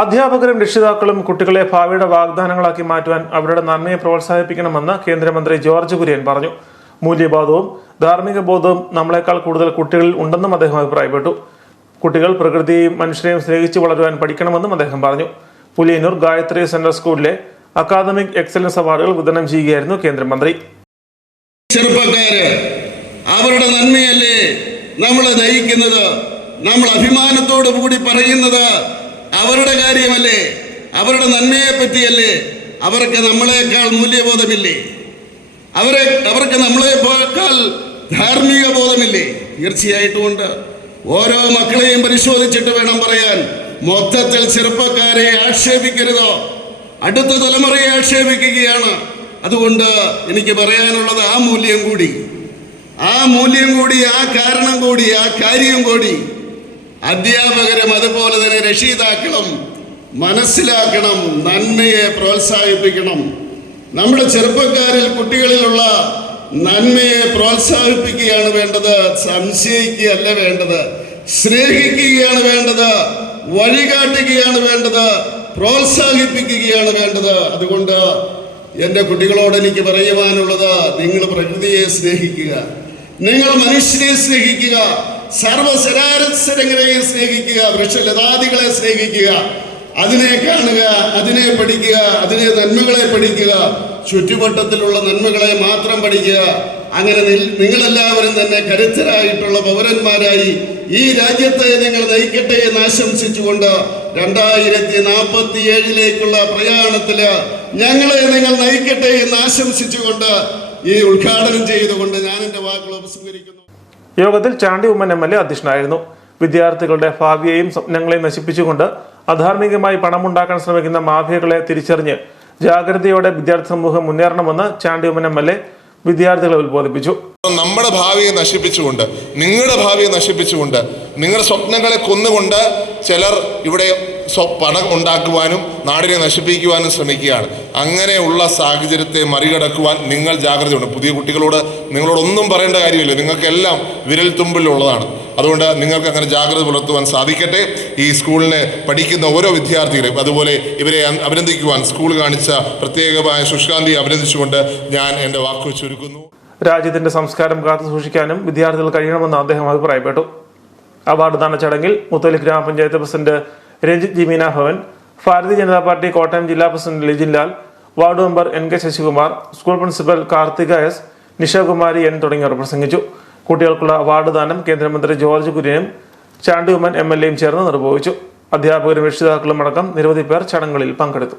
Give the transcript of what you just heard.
അധ്യാപകരും രക്ഷിതാക്കളും കുട്ടികളെ ഭാവിയുടെ വാഗ്ദാനങ്ങളാക്കി മാറ്റുവാൻ അവരുടെ നന്മയെ പ്രോത്സാഹിപ്പിക്കണമെന്ന് കേന്ദ്രമന്ത്രി ജോർജ് കുര്യൻ പറഞ്ഞു. മൂല്യബോധവും ധാർമ്മിക ബോധവും നമ്മളെക്കാൾ കൂടുതൽ കുട്ടികളിൽ ഉണ്ടെന്നും അദ്ദേഹം അഭിപ്രായപ്പെട്ടു. കുട്ടികൾ പ്രകൃതിയെയും മനുഷ്യരെയും സ്നേഹിച്ചു വളരുവാൻ പഠിക്കണമെന്നും അദ്ദേഹം പറഞ്ഞു. പുലിയന്നൂർ ഗായത്രി സെൻട്രൽ സ്കൂളിലെ അക്കാദമിക് എക്സലൻസ് അവാർഡുകൾ വിതരണം ചെയ്യുകയായിരുന്നു കേന്ദ്രമന്ത്രി. അവരുടെ നന്മയല്ലേ നമ്മളെ നയിക്കുന്നത്? നമ്മൾ അഭിമാനത്തോടു കൂടി പറയുന്നത് അവരുടെ കാര്യമല്ലേ? അവരുടെ നന്മയെ പറ്റിയല്ലേ അവർക്ക് നമ്മളെക്കാൾ മൂല്യബോധമില്ലേ? അവരെ അവർക്ക് നമ്മളെക്കാൾ ധാർമ്മിക ബോധമില്ലേ തീർച്ചയായിട്ടും ഉണ്ട് ഓരോ മക്കളെയും പരിശോധിച്ചിട്ട് വേണം പറയാൻ. മൊത്തത്തിൽ ചെറുപ്പക്കാരെ ആക്ഷേപിക്കരുതോ? അടുത്ത തലമുറയെ ആക്ഷേപിക്കുകയാണ്. അതുകൊണ്ട് എനിക്ക് പറയാനുള്ളത് ആ മൂല്യം കൂടി. ആ മൂല്യം കൂടി ആ കാരണം കൂടി ആ കാര്യം കൂടി അധ്യാപകരും അതുപോലെ തന്നെ രക്ഷിതാക്കളും മനസ്സിലാക്കണം നന്മയെ പ്രോത്സാഹിപ്പിക്കണം. നമ്മുടെ ചെറുപ്പക്കാരിൽ കുട്ടികളിലുള്ള നന്മയെ പ്രോത്സാഹിപ്പിക്കുകയാണ് വേണ്ടത് സംശയിക്കുകയല്ല വേണ്ടത് സ്നേഹിക്കുകയാണ് വേണ്ടത് വഴികാട്ടുകയാണ് വേണ്ടത് പ്രോത്സാഹിപ്പിക്കുകയാണ് വേണ്ടത്. അതുകൊണ്ട് എന്റെ കുട്ടികളോട് എനിക്ക് പറയുവാനുള്ളത് നിങ്ങൾ പ്രകൃതിയെ സ്നേഹിക്കുക നിങ്ങൾ മനുഷ്യനെ സ്നേഹിക്കുക സർവസരാരസരങ്ങളെയും സ്നേഹിക്കുക? വൃക്ഷലതാദികളെ സ്നേഹിക്കുക. അതിനെ കാണുക അതിനെ പഠിക്കുക അതിനെ നന്മകളെ പഠിക്കുക. ചുറ്റുവട്ടത്തിലുള്ള നന്മകളെ മാത്രം പഠിക്കുക. അങ്ങനെ നിങ്ങളെല്ലാവരും തന്നെ കരുത്തരായിട്ടുള്ള പൗരന്മാരായി ഈ രാജ്യത്തെ നിങ്ങൾ നയിക്കട്ടെ എന്ന് ആശംസിച്ചുകൊണ്ട് രണ്ടായിരത്തി നാൽപ്പത്തി ഏഴിലേക്കുള്ള പ്രയാണത്തിൽ ഞങ്ങളെ നിങ്ങൾ നയിക്കട്ടെ എന്ന് ആശംസിച്ചുകൊണ്ട് ഈ ഉദ്ഘാടനം ചെയ്തുകൊണ്ട് ഞാൻ എന്റെ വാക്കുകൾ ഉപസംഹരിക്കുന്നു. യോഗത്തിൽ Chandy Oommen M L A അധ്യക്ഷനായിരുന്നു. വിദ്യാർത്ഥികളുടെ ഭാവിയെയും സ്വപ്നങ്ങളെയും നശിപ്പിച്ചുകൊണ്ട് അധാർമികമായി പണമുണ്ടാക്കാൻ ശ്രമിക്കുന്ന മാഫിയകളെ തിരിച്ചറിഞ്ഞ് ജാഗ്രതയോടെ വിദ്യാർത്ഥി സമൂഹം മുന്നേറണമെന്ന് Chandy Oommen M L A വിദ്യാർത്ഥികളെ ഉത്ബോധിപ്പിച്ചു. നമ്മുടെ ഭാവിയെ നശിപ്പിച്ചുകൊണ്ട് നിങ്ങളുടെ ഭാവിയെ നശിപ്പിച്ചുകൊണ്ട് നിങ്ങളുടെ സ്വപ്നങ്ങളെ കൊന്നുകൊണ്ട് ചിലർ ഇവിടെ സ്വ- പണം ഉണ്ടാക്കുവാനും നാടിനെ നശിപ്പിക്കുവാനും ശ്രമിക്കുകയാണ്. അങ്ങനെയുള്ള സാഹചര്യത്തെ മറികടക്കുവാൻ നിങ്ങൾ ജാഗ്രതയുണ്ട്. പുതിയ കുട്ടികളോട് നിങ്ങളോടൊന്നും പറയേണ്ട കാര്യമില്ല. നിങ്ങൾക്കെല്ലാം വിരൽ തുമ്പിലുള്ളതാണ്. അതുകൊണ്ട് നിങ്ങൾക്ക് അങ്ങനെ ജാഗ്രത പുലർത്തുവാൻ സാധിക്കട്ടെ. ഈ സ്കൂളിനെ പഠിക്കുന്ന ഓരോ വിദ്യാർത്ഥികളെയും അതുപോലെ ഇവരെ അഭിനന്ദിക്കുവാൻ സ്കൂൾ കാണിച്ച പ്രത്യേകമായ ശുഷ്കാന്തിയെ അഭിനന്ദിച്ചുകൊണ്ട് ഞാൻ എന്റെ വാക്ക് ചുരുക്കുന്നു. രാജ്യത്തിന്റെ സംസ്കാരം കാത്തു സൂക്ഷിക്കാനും വിദ്യാർത്ഥികൾ കഴിയണമെന്ന് അദ്ദേഹം അഭിപ്രായപ്പെട്ടു. അവാർഡ് ദാന ചടങ്ങിൽ മുത്തലി ഗ്രാമപഞ്ചായത്ത് പ്രസിഡന്റ് രഞ്ജിത്ത് ജിമീന ഭവൻ ഭാരതീയ ജനതാ പാർട്ടി കോട്ടയം ജില്ലാ president Lijin Lal ward member N K Sasikumar school principal Karthika S Nishakumari N തുടങ്ങിയവർ പ്രസംഗിച്ചു. കുട്ടികൾക്കുള്ള അവാർഡ് ദാനം കേന്ദ്രമന്ത്രി ജോർജ് കുര്യനും ചാണ്ടി എം എൽ എയും ചേർന്ന് നിർവഹിച്ചു. അധ്യാപകരും രക്ഷിതാക്കളും അടക്കം നിരവധി പേർ ചടങ്ങുകളിൽ പങ്കെടുത്തു.